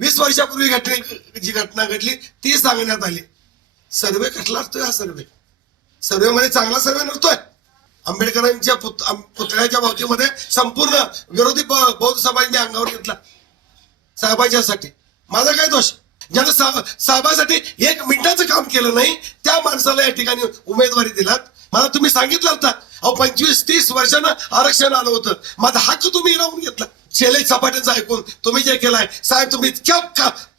20 वर्षापूर्वी जी घटना घडली ती सांगण्यात आली. सर्वे कसला असतोय हा सर्वे मध्ये चांगला सर्वे नसतोय. आंबेडकरांच्या पुतळ्याच्या बाबतीमध्ये संपूर्ण विरोधी बौद्ध समाजाने अंगावर घेतला साहेबांच्यासाठी. माझा काय दोष? ज्यानं साहेबांसाठी 1 मिनिटाचं काम केलं नाही त्या माणसाला या ठिकाणी उमेदवारी दिलात. मला तुम्ही सांगितलं होतं अहो 25-30 वर्षानं आरक्षण आलं होतं, माझा हक्क तुम्ही हिरावून घेतला. शैलेश सपाटेंचं ऐकून तुम्ही जे केलंय साहेब, तुम्ही इतक्या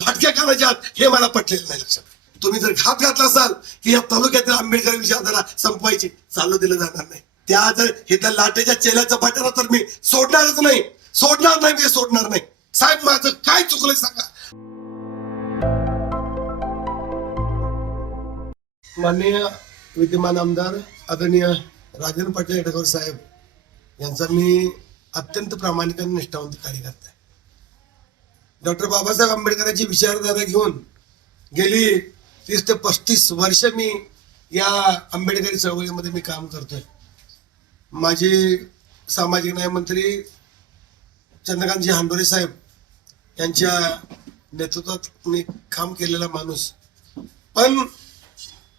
फाटक्या कानाच्या आहात हे मला पटलेलं नाही. लक्षात तुम्ही जर घात घातला असाल की या तालुक्यातील आंबेडकरी विचारधारा संपवायची, चालू दिलं जाणार नाही. त्या जर हे तर लाटेच्या चेल्याच्या पाट्याला तर मी सोडणारच नाही, सोडणार नाही. साहेब माझं काय चुकलंय सांगा. माननीय विद्यमान आमदार आदरणीय राजेंद्र पाटील यड्रावकर साहेब यांचा मी अत्यंत प्रामाणिक आणि निष्ठावंत कार्यकर्ता आहे. डॉक्टर बाबासाहेब आंबेडकरांची विचारधारा घेऊन गेली 30 ते 35 वर्ष मी या आंबेडकरी चळवळीमध्ये मी काम करतोय. माझे सामाजिक न्याय मंत्री चंद्रकांतजी हांडोरे साहेब यांच्या नेतृत्वात मी काम केलेला माणूस. पण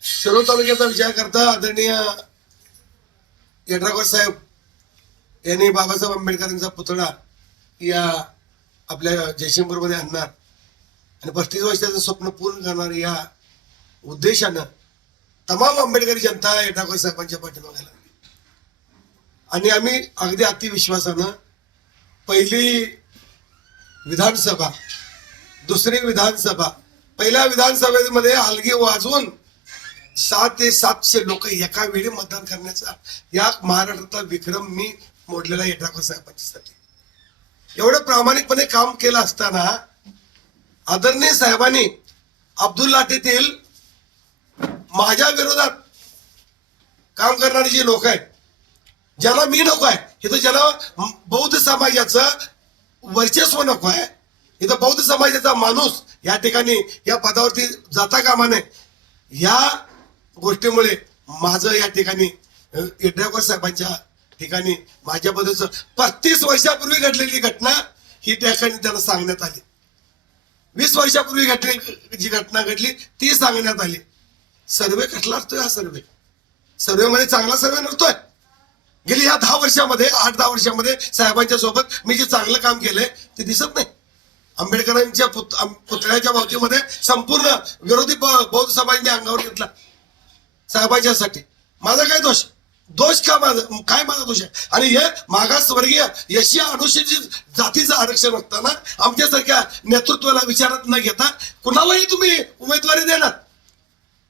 शिरोळ तालुक्याचा विचार करता आदरणीय यड्रावकर साहेब यांनी बाबासाहेब आंबेडकरांचा पुतळा या आपल्या जयसिंगपूरमध्ये आणणार आणि 35 वर्षाचं स्वप्न पूर्ण करणार या उद्देशानं तमाम आंबेडकरी जनता यड्रावकर साहेबांच्या पाठीमागे लागली. आणि आम्ही अगदी अतिविश्वासानं पहिली विधानसभा, दुसरी विधानसभा, पहिल्या विधानसभेमध्ये हलगी वाजवून 600 ते 700 लोक एका वेळी मतदान करण्याचा या महाराष्ट्रातला विक्रम मी मोडलेला यड्रावकर साहेबांच्यासाठी. एवढं प्रामाणिकपणे काम केलं असताना आदरणीय साहेबांनी अब्दुल लाटेतील माझ्या विरोधात काम करणारी जी लोक आहेत, ज्याला मी नको आहे, इथं ज्याला बौद्ध समाजाचं वर्चस्व नको आहे, इथं बौद्ध समाजाचा माणूस या ठिकाणी या पदावरती जाता कामा नये, या गोष्टीमुळे माझं या ठिकाणी यड्रावकर साहेबांच्या ठिकाणी माझ्याबद्दलच 35 वर्षापूर्वी घडलेली घटना ही त्या ठिकाणी त्यांना सांगण्यात आली. 20 वर्षापूर्वी जी घटना घडली ती सांगण्यात आली. सर्वे कसला असतोय हा सर्वे मध्ये चांगला सर्वे नसतोय. गेली या 10 वर्षामध्ये 8-10 वर्षामध्ये साहेबांच्या सोबत मी जे चांगलं काम केलंय ते दिसत नाही. आंबेडकरांच्या पुतळ्याच्या बाबतीमध्ये संपूर्ण विरोधी बौद्ध समाजाने अंगावर घेतला साहेबांच्यासाठी. माझा काय दोष? का माझा दोष आहे? आणि हे मागासवर्गीय यशी अनुसूचित जातीचं आरक्षण असताना आमच्यासारख्या नेतृत्वाला विचारात न घेता कुणालाही तुम्ही उमेदवारी देणार,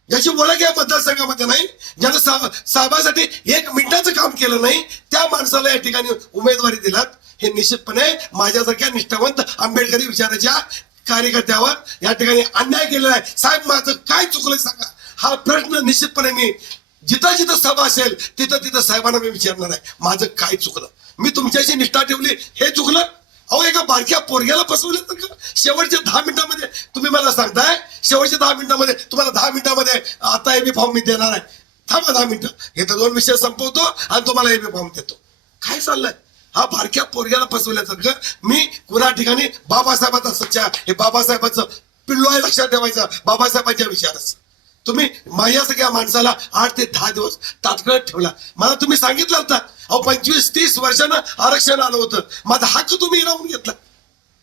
ज्याची ओळख या मतदारसंघामध्ये नाही, ज्यानं साहेबांसाठी 1 मिनिटाचं काम केलं नाही त्या माणसाला या ठिकाणी उमेदवारी दिलात. हे निश्चितपणे माझ्यासारख्या निष्ठावंत आंबेडकरी विचाराच्या कार्यकर्त्यावर या ठिकाणी अन्याय केलेला आहे. साहेब माझं काय चुकलंय सांगा. हा प्रश्न निश्चितपणे मी जिथं जिथं सभा असेल तिथं साहेबांना मी विचारणार आहे. माझं काय चुकलं? मी तुमच्याशी निष्ठा ठेवली, हे चुकलं? अहो एका बारक्या पोरग्याला फसवलं तर शेवटच्या 10 मिनिटांमध्ये तुम्ही मला सांगताय, शेवटच्या 10 मिनिटांमध्ये तुम्हाला 10 मिनिटांमध्ये आता एबी फॉर्म मी देणार आहे. थांबा 10 मिनिटं, हे तर 2 विषय संपवतो आणि तुम्हाला एबी फॉर्म देतो. काय चाललंय? हा बारक्या पोरग्याला फसवल्यासारखं मी कुणा ठिकाणी बाबासाहेबांचा सच्चा, हे बाबासाहेबांचं पिल्लू आहे, लक्षात ठेवायचं. बाबासाहेबांच्या विचाराचं तुम्ही माझ्या सगळ्या माणसाला 8 ते 10 दिवस तात्काळ ठेवला. मला तुम्ही सांगितलं होतं अहो 25-30 वर्षानं आरक्षण आलं होतं, माझा हक्क तुम्ही हिरावून घेतला.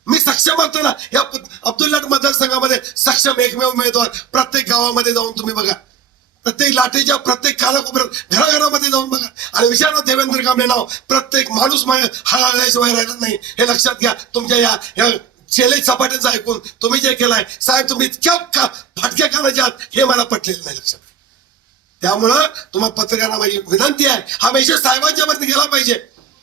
मी सक्षम असतो ना या अब्दुल लाट मतदारसंघामध्ये सक्षम एकमेव उमेदवार. प्रत्येक गावामध्ये जाऊन तुम्ही बघा, प्रत्येक लाटेच्या प्रत्येक कानाकोपऱ्यात घराघरामध्ये जाऊन बघा आणि विचारा देवेंद्र कांबळे नाव प्रत्येक माणूस हळहळल्याशिवाय राहिला नाही. हे लक्षात घ्या. तुमच्या या शैलेश सपाटेंचं ऐकून तुम्ही जे केलंय साहेब, तुम्ही इतक्या फाटक्या कानाच्या आहात हे मला पटलेलं नाही. लक्षात. त्यामुळं तुम्हाला पत्रकारांना माझी विनंती आहे, हा मेसेज साहेबांच्या मध्ये गेला पाहिजे.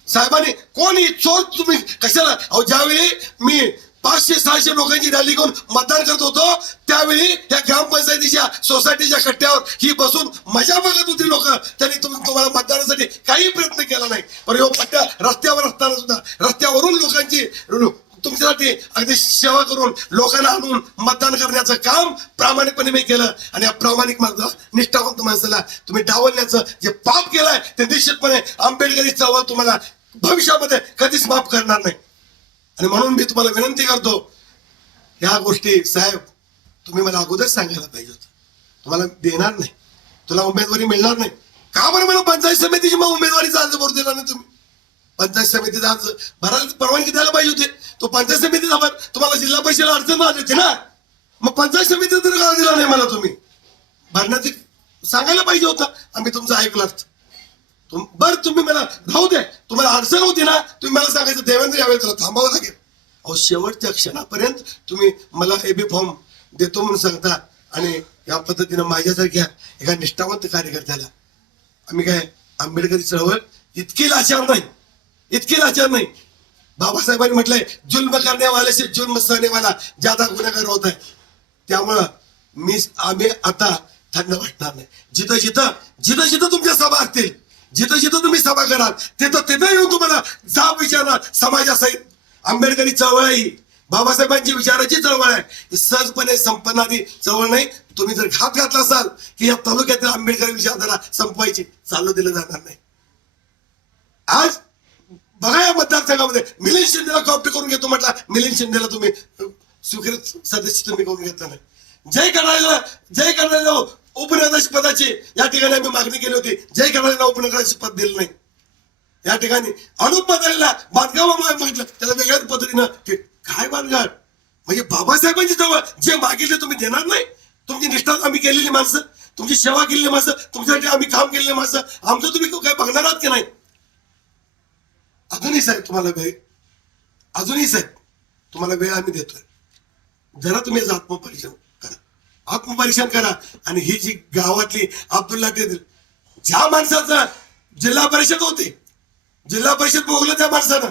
साहेबांनी कोणी चोर तुम्ही कशाला? अहो ज्यावेळी मी 500-600 लोकांची रॅली करून मतदान करत होतो त्यावेळी या ग्रामपंचायतीच्या सोसायटीच्या कट्ट्यावर ही बसून मजा बघत होती लोक. त्यांनी तुम्हाला मतदानासाठी काही प्रयत्न केला नाही. पण पट्ट्या रस्त्यावर असताना सुद्धा रस्त्यावरून लोकांची तुमच्यासाठी अगदी सेवा करून लोकांना आणून मतदान करण्याचं काम प्रामाणिकपणे मी केलं. आणि या प्रामाणिक निष्ठावंत माणसाला तुम्ही डावलण्याचं जे पाप केलंय ते निश्चितपणे आंबेडकरी चळवळ तुम्हाला भविष्यामध्ये कधीच माफ करणार नाही. आणि म्हणून मी तुम्हाला विनंती करतो, ह्या गोष्टी साहेब तुम्ही मला अगोदर सांगायला पाहिजे होतं. तुम्हाला देणार नाही, तुला उमेदवारी मिळणार नाही. का बरं मला पंचायत समितीची मग उमेदवारीचा अर्ज भरू दिला नाही तुम्ही? पंचायत समितीचा अर्ज भरायला परवानगी द्यायला पाहिजे होते. तो पंचायत समितीचा तुम्हाला जिल्हा परिषदेला अडचण आली होती ना, मग पंचायत समितीचा तर का दिला नाही मला तुम्ही? भरण्याचे सांगायला पाहिजे होतं, आम्ही तुमचं ऐकलं. बरं तुम्ही मला राहू दे, तुम्हाला अडचण होती ना, तुम्ही मला सांगायचं देवेंद्र यावेळी तुला थांबावं लागेल. अहो शेवटच्या क्षणापर्यंत तुम्ही मला एबी फॉर्म देतो म्हणून सांगता आणि या पद्धतीनं माझ्यासारख्या एका निष्ठावंत कार्यकर्त्याला आम्ही काय आंबेडकरी चळवळ इतकी लाचार नाही, इतकी लाचार नाही. बाबासाहेबांनी म्हटलंय जुल्म करणे वाले से जुल्म सहने वाला ज्यादा गुन्हेगार होत आहे. त्यामुळं आम्ही आता थंड वाटणार नाही. जिथं जिथं जिथं जिथं तुमच्या सभा असतील, जिथं जिथं तुम्ही सभा कराल तिथं तिथं येऊन तुम्हाला जाब विचारणार. समाजासहित आंबेडकरी चळवळ आहे ही, बाबासाहेबांची विचाराची चळवळ आहे. ही सहजपणे संपणारी चळवळ नाही. तुम्ही जर घात घातला असाल की या तालुक्यातील आंबेडकरी विचारधारा संपवायची, चालू दिलं जाणार नाही. आज बघा या मतदारसंघामध्ये मिलिंद शिंदेला कॉप्ट करून घेतो म्हटला, मिलिंद शिंदेला तुम्ही स्वीकृत सदस्य तुम्ही करून घेतला नाही. जय करणाऱ्याला उपनगराची पदाची या ठिकाणी आम्ही मागणी केली होती. जय करणाऱ्याला उपनगराची पद दिलं नाही. या ठिकाणी अनुप म्हातारीला बांधकामामुळे मागितलं, त्याला वेगळ्याच पद्धतीनं काय बांधकाम म्हणजे बाबासाहेबांची जवळ जे मागितले तुम्ही देणार नाही. तुमची निष्ठा आम्ही केलेली माणसं, तुमची सेवा केलेली माणसं, तुमच्यासाठी आम्ही काम केलेली माणसं, आमचं तुम्ही काय बघणार आहात की नाही? अजूनही साहेब तुम्हाला वेळ, अजूनही साहेब तुम्हाला वेळ आम्ही देतोय. जरा तुम्ही आत्मपरीक्षण करा, आत्मपरीक्षण करा. आणि ही जी गावातली अब्दुल्ला ते ज्या माणसाचं जिल्हा परिषद होते, जिल्हा परिषद भोगलं त्या माणसानं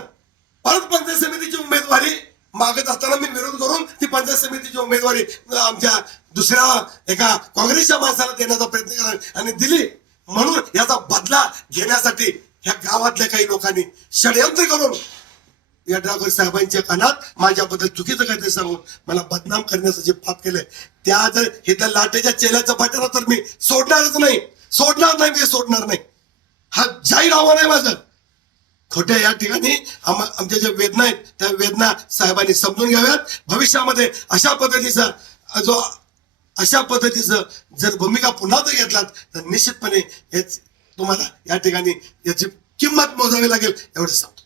परत पंचायत समितीची उमेदवारी मागत असताना मी विरोध करून ती पंचायत समितीची उमेदवारी आमच्या दुसऱ्या एका काँग्रेसच्या माणसाला देण्याचा प्रयत्न केला आणि दिली. म्हणून याचा बदला घेण्यासाठी ह्या गावातल्या काही लोकांनी षडयंत्र करून यड्रावकर साहेबांच्या कानात माझ्याबद्दल चुकीचं काहीतरी सांगून मला बदनाम करण्याचं जे पाप केलंय, त्या जर हे त्या लाटेच्या चेल्याचं बटारा तर मी सोडणारच नाही, सोडणार नाही, मी सोडणार नाही. हा जाहीर आव्हान आहे माझं. खोट्या या ठिकाणी आमच्या ज्या वेदना आहेत त्या वेदना साहेबांनी समजून घ्याव्यात. भविष्यामध्ये अशा पद्धतीचं जर भूमिका पुन्हा जर घेतलात तर निश्चितपणे तुम्हाला या ठिकाणी याची किंमत मोजावी लागेल, एवढं सांगतो.